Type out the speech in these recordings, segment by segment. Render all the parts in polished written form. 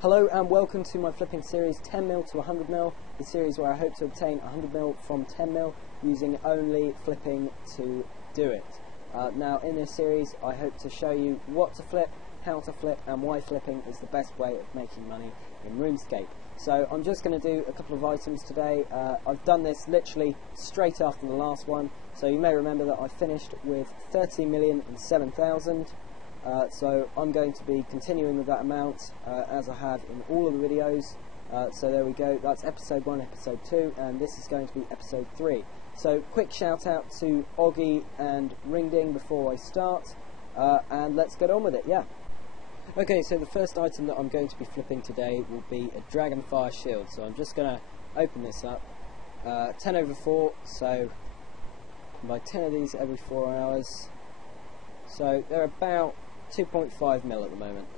Hello and welcome to my flipping series 10mm to 100mm, the series where I hope to obtain 100mm from 10mm using only flipping to do it. Now in this series I hope to show you what to flip, how to flip and why flipping is the best way of making money in Runescape. So I'm just going to do a couple of items today. I've done this literally straight after the last one, so you may remember that I finished with 30,007,000. So I'm going to be continuing with that amount as I have in all of the videos. So there we go, that's episode 1, episode 2, and this is going to be episode 3. So quick shout out to Oggy and Ringding before I start, and let's get on with it, yeah. Okay, so the first item that I'm going to be flipping today will be a Dragonfire shield. So I'm just going to open this up. 10 over 4, so I can buy 10 of these every 4 hours. So they're about 2.5mm at the moment.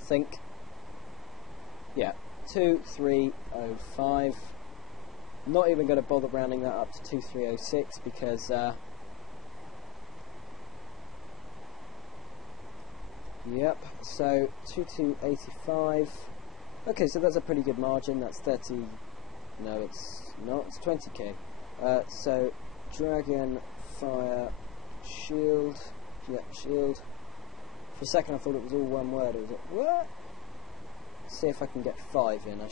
Think. Yeah, 2305. Not even going to bother rounding that up to 2306 because yep, so 2285. Okay, so that's a pretty good margin. That's 30. No, it's not. It's 20k. So Dragonfire shield. Yeah, shield. For a second I thought it was all one word. It was like, what? See if I can get 5 in. I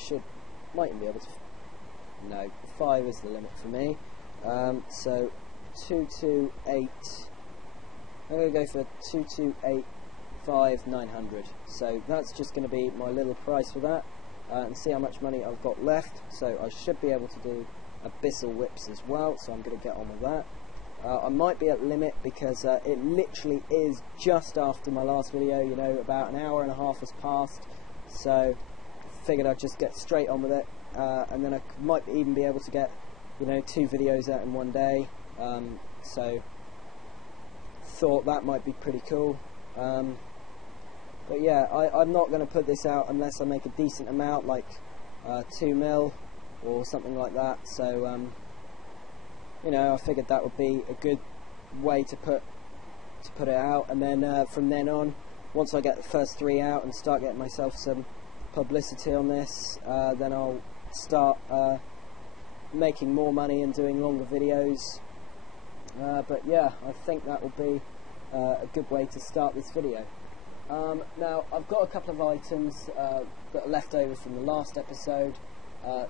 might even be able to. No, 5 is the limit for me. So 228. I'm going to go for 228,900. So that's just going to be my little price for that. And see how much money I've got left. So I should be able to do Abyssal Whips as well. So I'm going to get on with that. I might be at limit because it literally is just after my last video, you know, about an hour and a half has passed, so I figured I'd just get straight on with it, and then I might even be able to get, you know, 2 videos out in one day, so thought that might be pretty cool. But yeah, I'm not going to put this out unless I make a decent amount, like 2mm or something like that, so you know, I figured that would be a good way to put it out, and then from then on, once I get the first 3 out and start getting myself some publicity on this, then I'll start making more money and doing longer videos. But yeah, I think that will be a good way to start this video. Now, I've got a couple of items that are left over from the last episode,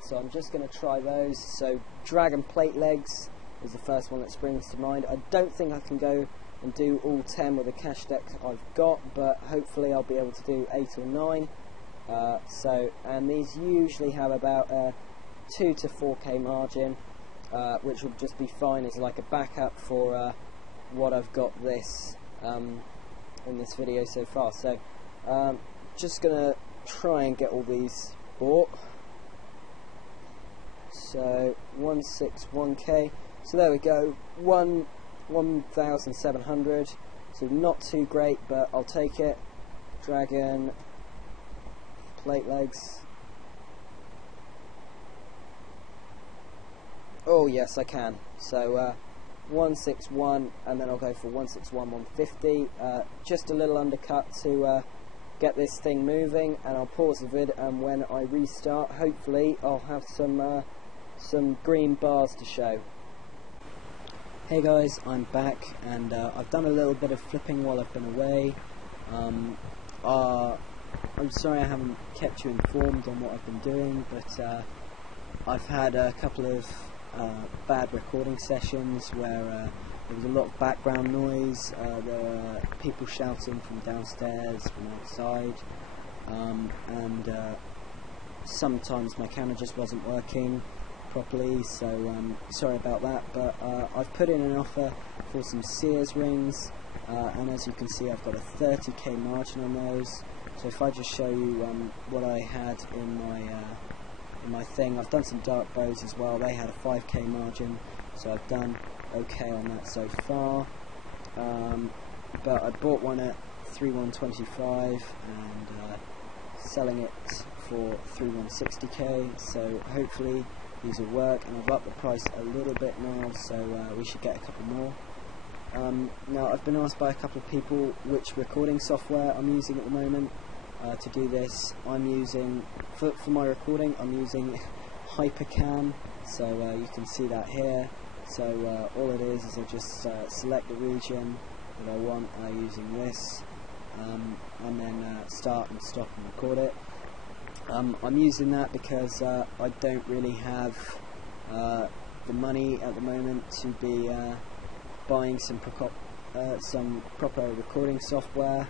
so I'm just going to try those. So, Dragon Plate Legs is the first one that springs to mind. I don't think I can go and do all 10 with the cash deck I've got, but hopefully I'll be able to do 8 or 9. And these usually have about a 2 to 4k margin, which will just be fine as like a backup for what I've got this in this video so far. So just gonna try and get all these bought. So 161k. So there we go, 1,700, so not too great, but I'll take it. Dragon Plate Legs. Oh yes, I can. So 161, and then I'll go for 161, 150. Just a little undercut to get this thing moving, and I'll pause the vid, and when I restart, hopefully I'll have some green bars to show. Hey guys, I'm back, and I've done a little bit of flipping while I've been away. I'm sorry I haven't kept you informed on what I've been doing, but I've had a couple of bad recording sessions where there was a lot of background noise. There were people shouting from downstairs, from outside, and sometimes my camera just wasn't working properly, so sorry about that, but I've put in an offer for some Sears rings, and as you can see I've got a 30k margin on those. So if I just show you what I had in my thing, I've done some dark bows as well. They had a 5k margin, so I've done okay on that so far, but I bought one at 3,125 and selling it for 3,160k, so hopefully these will work, and I've upped the price a little bit now, so we should get a couple more. Now, I've been asked by a couple of people which recording software I'm using at the moment. to do this. I'm using, for my recording, I'm using Hypercam, so you can see that here. So all it is I just select the region that I want using this, and then start and stop and record it. I'm using that because I don't really have the money at the moment to be buying some proper recording software.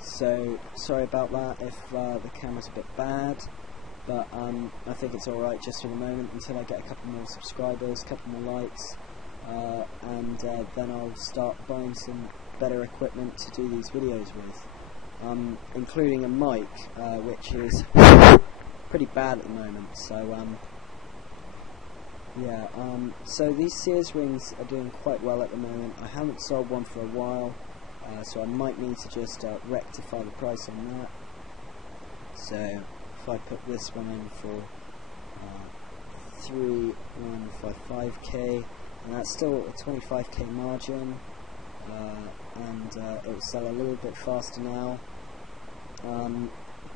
So sorry about that if the camera's a bit bad, but I think it's alright just for the moment until I get a couple more subscribers, a couple more likes, and then I'll start buying some better equipment to do these videos with, including a mic, which is pretty bad at the moment. So yeah, so these Sears rings are doing quite well at the moment. I haven't sold one for a while, so I might need to just rectify the price on that. So if I put this one in for 3155k, and that's still a 25k margin, and it will sell a little bit faster now.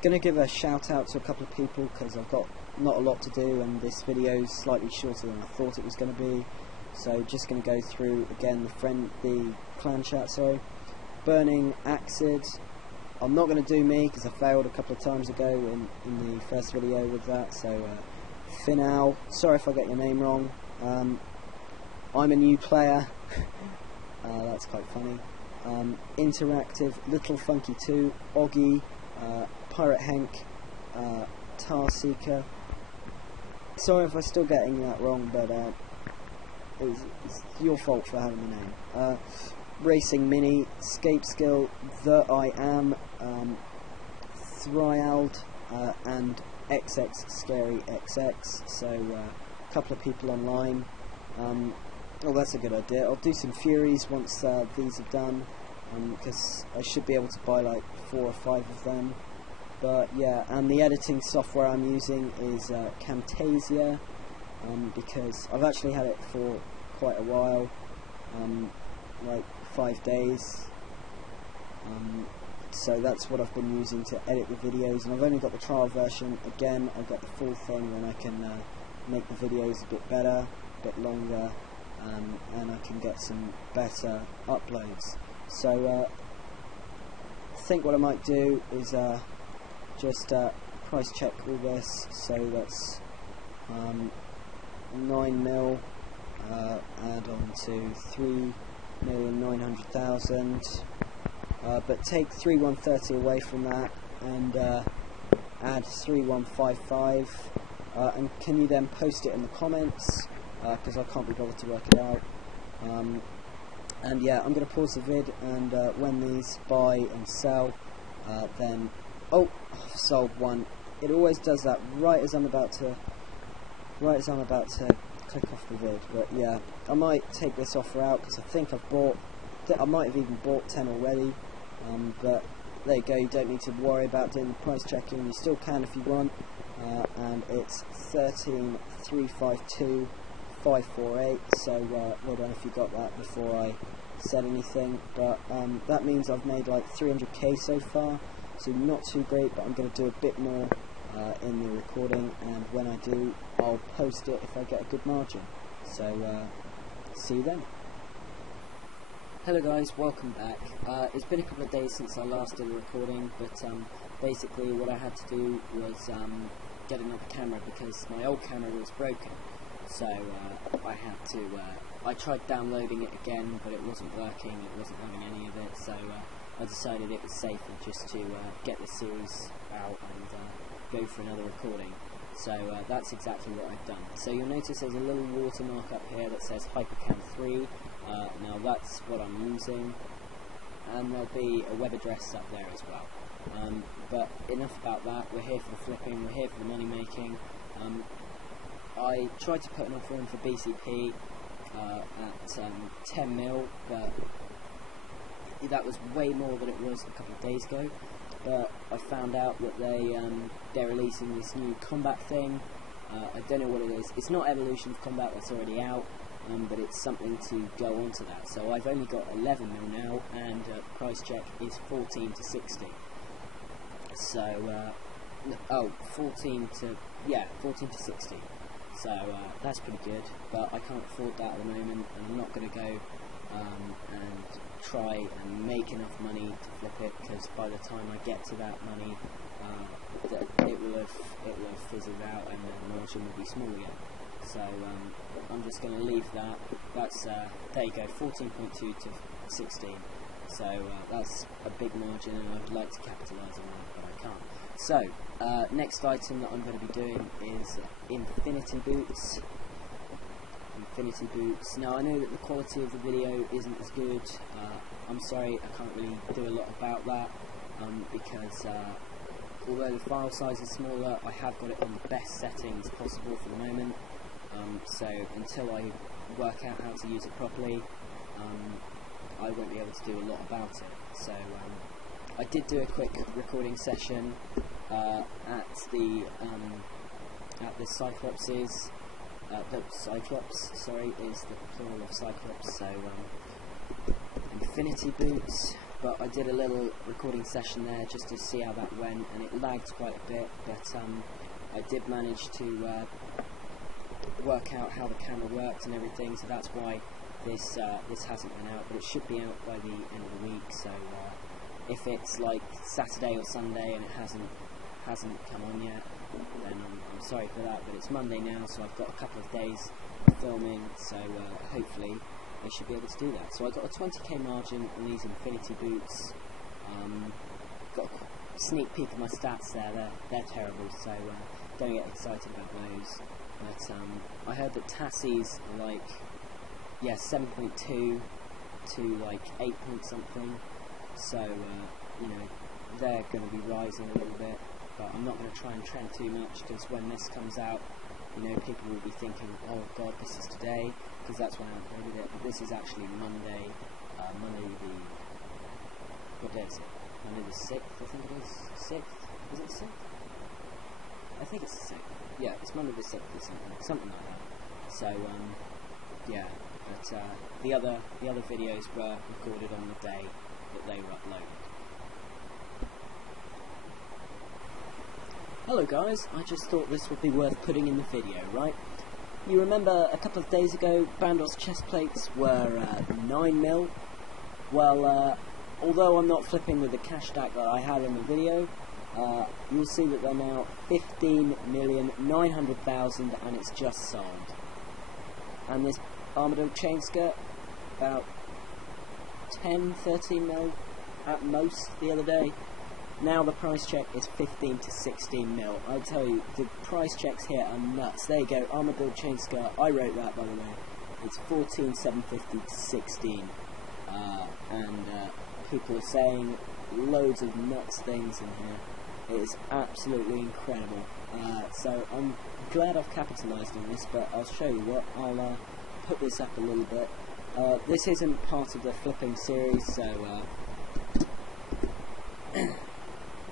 Gonna give a shout out to a couple of people because I've got not a lot to do and this video is slightly shorter than I thought it was going to be. So just going to go through again the clan chat. Sorry, Burning Acid. I'm not going to do me because I failed a couple of times ago in the first video with that. So Final, sorry if I get your name wrong. I'm a new player. That's quite funny. Interactive, Little Funky 2, Oggy, Pirate Hank, Tar Seeker. Sorry if I'm still getting that wrong, but it's your fault for having the name. Racing Mini, Scape Skill, The I Am, Thryald, and XX Scary XX. So a couple of people online. Oh, that's a good idea. I'll do some Furies once these are done, because I should be able to buy like 4 or 5 of them. But yeah, and the editing software I'm using is Camtasia, because I've actually had it for quite a while, like 5 days. So that's what I've been using to edit the videos, and I've only got the trial version. Again, I'll get the full thing when I can make the videos a bit better, a bit longer, and I can get some better uploads. So I think what I might do is just price check all this. So that's 9 mil, add on to 3,900,000, but take 3130 away from that and add 3155, and can you then post it in the comments, because I can't be bothered to work it out. And yeah, I'm going to pause the vid, and when these buy and sell, then oh, I've sold one. It always does that right as I'm about to click off the vid. But yeah, I might take this offer out because I think I might have even bought 10 already. But there you go. You don't need to worry about doing the price checking. You still can if you want. And it's 13,352,548. So well done if you got that before I said anything. But that means I've made like 300k so far. So not too great, but I'm going to do a bit more in the recording, and when I do, I'll post it if I get a good margin. So see you then. Hello guys, welcome back. It's been a couple of days since I last did a recording, but basically what I had to do was get another camera because my old camera was broken. So I had to, I tried downloading it again, but it wasn't working, it wasn't having any of it, so I decided it was safer just to get the series out and go for another recording. So that's exactly what I've done. So you'll notice there's a little watermark up here that says Hypercam 3. Now that's what I'm using, and there'll be a web address up there as well. But enough about that. We're here for the flipping, we're here for the money making. I tried to put an offer in for BCP at 10 mil, but that was way more than it was a couple of days ago. But I found out that they're releasing this new combat thing. I don't know what it is. It's not Evolution of Combat, that's already out, but it's something to go on to that. So I've only got 11 mil now, and price check is 14 to 60. So, 14 to 60. So that's pretty good, but I can't afford that at the moment, and I'm not going to go and try and make enough money to flip it, because by the time I get to that money, it will have fizzled out and the margin will be small again. So I'm just going to leave that. That's there you go, 14.2 to 16. So that's a big margin, and I'd like to capitalise on that, but I can't. So next item that I'm going to be doing is infinity boots. Infinity boots. Now I know that the quality of the video isn't as good. I'm sorry, I can't really do a lot about that because although the file size is smaller, I have got it on the best settings possible for the moment. So until I work out how to use it properly, I won't be able to do a lot about it. So I did do a quick recording session at the Cyclopses. The Cyclops, sorry, is the plural of Cyclops. So infinity boots. But I did a little recording session there just to see how that went, and it lagged quite a bit. But I did manage to work out how the camera worked and everything. So that's why this hasn't been out, but it should be out by the end of the week. So if it's like Saturday or Sunday and it hasn't come on yet, then I'm sorry for that. But it's Monday now, so I've got a couple of days of filming, so hopefully I should be able to do that. So I got a 20k margin on these infinity boots. Got a sneak peek of my stats there. They're terrible, so don't get excited about those. But I heard that Tassies are like 7.2 to like 8 point something. So you know, they're going to be rising a little bit. But I'm not going to try and trend too much, because when this comes out, you know, people will be thinking, oh god, this is today, because that's when I uploaded it. But this is actually Monday, what day is it? Monday the 6th, I think it is. 6th? Is it 6th? I think it's the 6th. Yeah, it's Monday the 6th or something like that. So, yeah, but the other videos were recorded on the day that they were uploaded. Hello guys, I just thought this would be worth putting in the video, right? You remember a couple of days ago, Bandos chest plates were 9mm? Well, although I'm not flipping with the cash stack that I had in the video, you'll see that they're now 15,900,000 and it's just sold. And this Armadillo chain skirt, about 10-13mm at most the other day. Now the price check is 15 to 16mm. I tell you, the price checks here are nuts. There you go, Armadillo chain skirt. I wrote that, by the way. It's 14,750 to 16. And people are saying loads of nuts things in here. It is absolutely incredible. So I'm glad I've capitalised on this, but I'll show you what. I'll put this up a little bit. This isn't part of the flipping series, so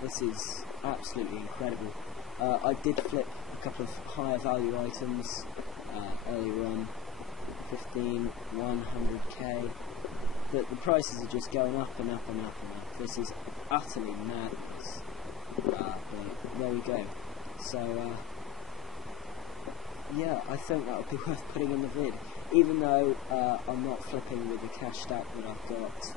this is absolutely incredible. I did flip a couple of higher value items earlier on, 15, 100k, but the prices are just going up and up and up and up. This is utterly madness. But there we go. So yeah, I think that would be worth putting in the vid, even though I'm not flipping with the cash stack that I've got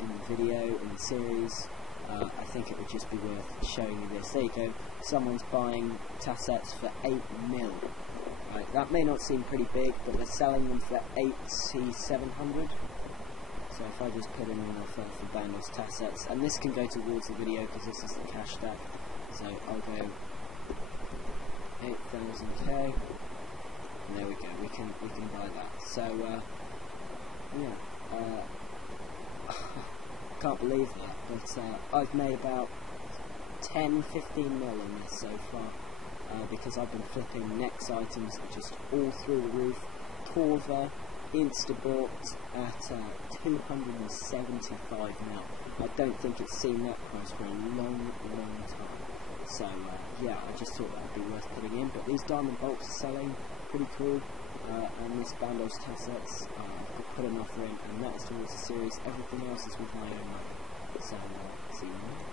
in the video, in the series. I think it would just be worth showing you this. There you go, someone's buying tassets for 8mm. Right, that may not seem pretty big, but they're selling them for 8C700. So if I just put in an offer for Bandos tassets, and this can go towards the video because this is the cash stack, so I'll go 8,000k, and there we go, we can buy that. So yeah, can't believe that, but I've made about 10-15mm in this so far, because I've been flipping next items just all through the roof. Corva Instabought at 275 now. I don't think it's seen that price for a long time. So yeah, I just thought that would be worth putting in. But these diamond bolts are selling pretty cool. And this Bandos tassets, I've put an offer in, and that is towards the series. Everything else is with my own money. So, see you later.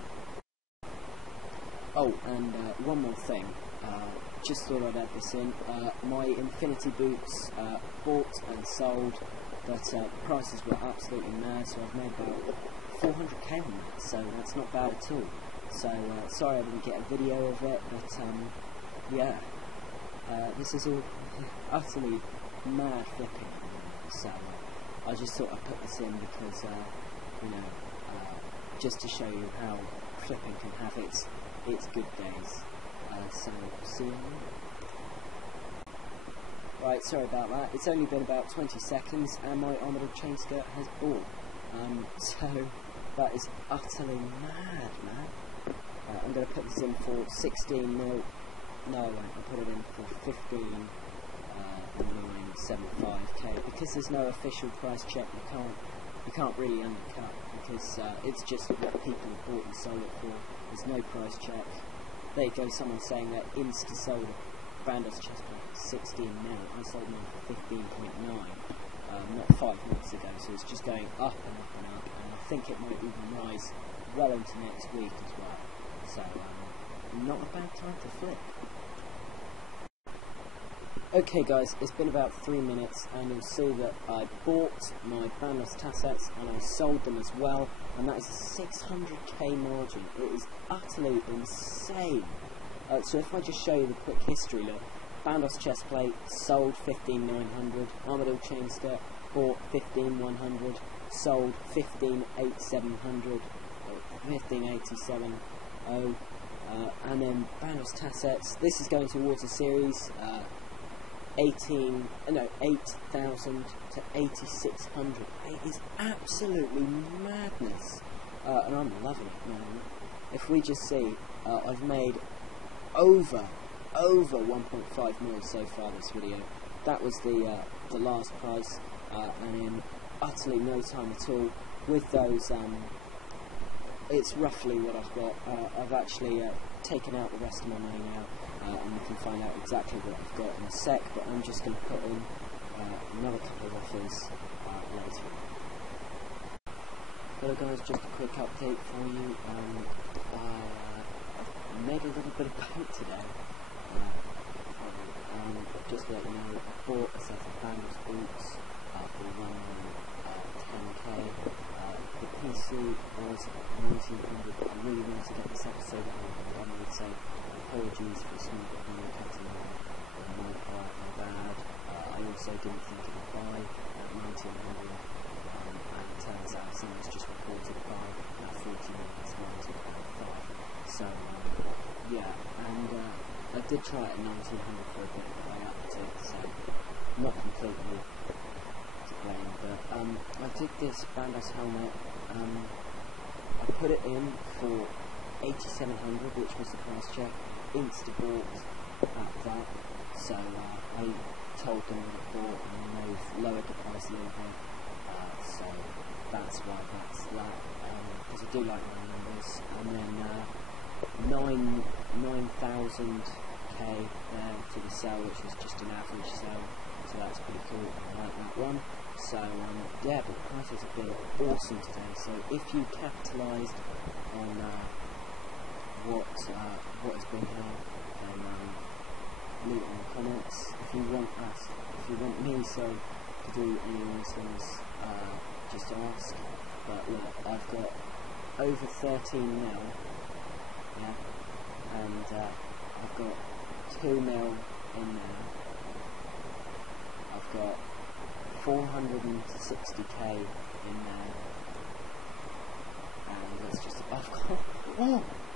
Oh, and one more thing. Just thought I'd add this in. My Infinity boots bought and sold, but prices were absolutely mad, so I've made about 400k on that, so that's not bad at all. So sorry I didn't get a video of it, but yeah, this is all utterly mad flipping at the moment, so I just thought I'd put this in because, you know, just to show you how flipping can have its good days. So, see you later. Right, sorry about that. It's only been about 20 seconds and my armadillo chain skirt has bought. So, that is utterly mad, man. I'm going to put this in for 16 mil. No, I won't. I'll put it in for 15.975k because there's no official price check. You can't really undercut because it's just what people have bought and sold it for. There's no price check. There you go, someone saying that Insta sold a Brandos chestplate for 16 mil. I sold mine for 15.9 not 5 months ago, so it's just going up and up and up, and I think it might even rise well into next week as well. So, not a bad time to flip. Okay guys, it's been about 3 minutes and you'll see that I bought my Brandos tassets and I sold them as well, and that is a 600k margin. It is utterly insane. So if I just show you the quick history look, Brandos chestplate sold 15,900, Armadillo chain skirt bought 15,100, sold 15,8700, 15,87. And then Brandos tassets. This is going towards a series. 8,000 to 8,600. It is absolutely madness, and I'm loving it, man. If we just see, I've made over 1.5 mil so far this video. That was the last price, and in utterly no time at all. With those, it's roughly what I've got. I've actually taken out the rest of my money now. And you can find out exactly what I've got in a sec, but I'm just going to put in another couple of offers later. Hello guys, just a quick update for you. I made a little bit of boat today. Just to let you know, I bought a set of Brandos boots for around 10k. The PC was 1900. I really wanted to get this episode out, and I would say apologies for some of the cutting on my part, my bad. I also didn't think it would buy at 1900, and it turns out someone's just reported buy at 40 minutes, 1905. So, yeah, and I did try it at 1900 for a bit, but I upped it, so not completely to blame, but I did this Brandos helmet. I put it in for 8,700, which was the price check. Insta bought at that, so I told them what I bought and they've lowered the price a little bit, so that's why that's that, because I do like my numbers. And then 9,000k there to the sell, which was just an average sell, so that's pretty cool. I like that one. So yeah, but the prices have been awesome today, so if you capitalised on what has been here, then leave it in the comments. If you want me to do any of these things, just ask. But look, I've got over 13 mil, yeah, and I've got 2 mil in there. I've got 460k in there, and that's just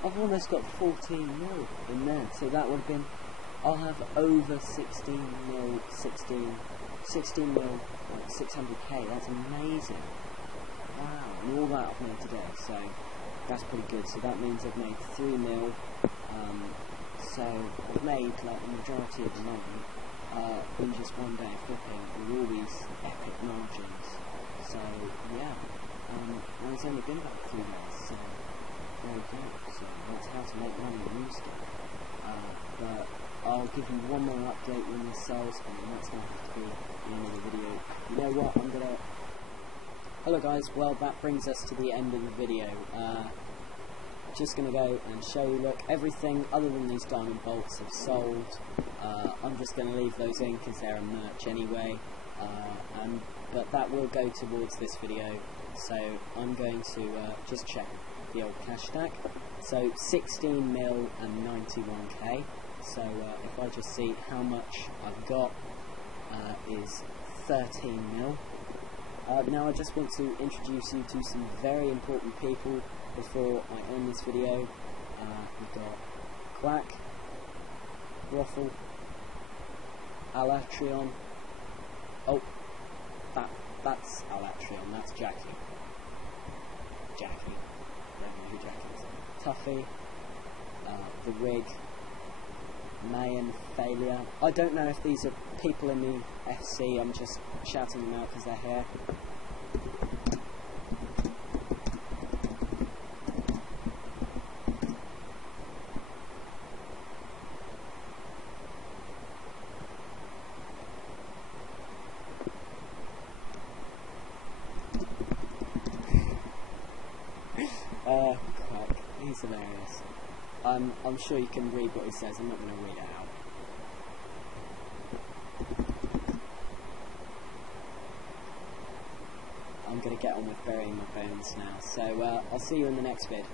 I've almost got 14 mil in there, so that would have been, I'll have over 16 mil, 600k, that's amazing. Wow, and all that I've made today, so that's pretty good. So that means I've made 3 mil, so I've made like the majority of the money in just one day flipping with all these epic margins. So yeah, and it's only been about 3 days, so there we go. So that's how to make money in Runescape. But I'll give you one more update when this sells, and that's going to have to be the end of the video. You know what, I'm going to... Hello guys, well that brings us to the end of the video. just going to go and show you, look, everything other than these diamond bolts have sold. I'm just going to leave those in because they're a merch anyway, but that will go towards this video, so I'm going to just check the old cash stack. So 16 mil and 91k, so if I just see how much I've got, is 13 mil. Now I just want to introduce you to some very important people before I end this video. We've got Quack, Waffle, Alatrion. Oh, that's Alatrion, that's Jackie. I don't know who Jackie is. Tuffy, The Wig, Mayan, Failure. I don't know if these are people in the FC, I'm just shouting them out because they're here. Quack, he's hilarious. I'm sure you can read what he says, I'm not going to read it out. I'm going to get on with burying my bones now, so I'll see you in the next vid.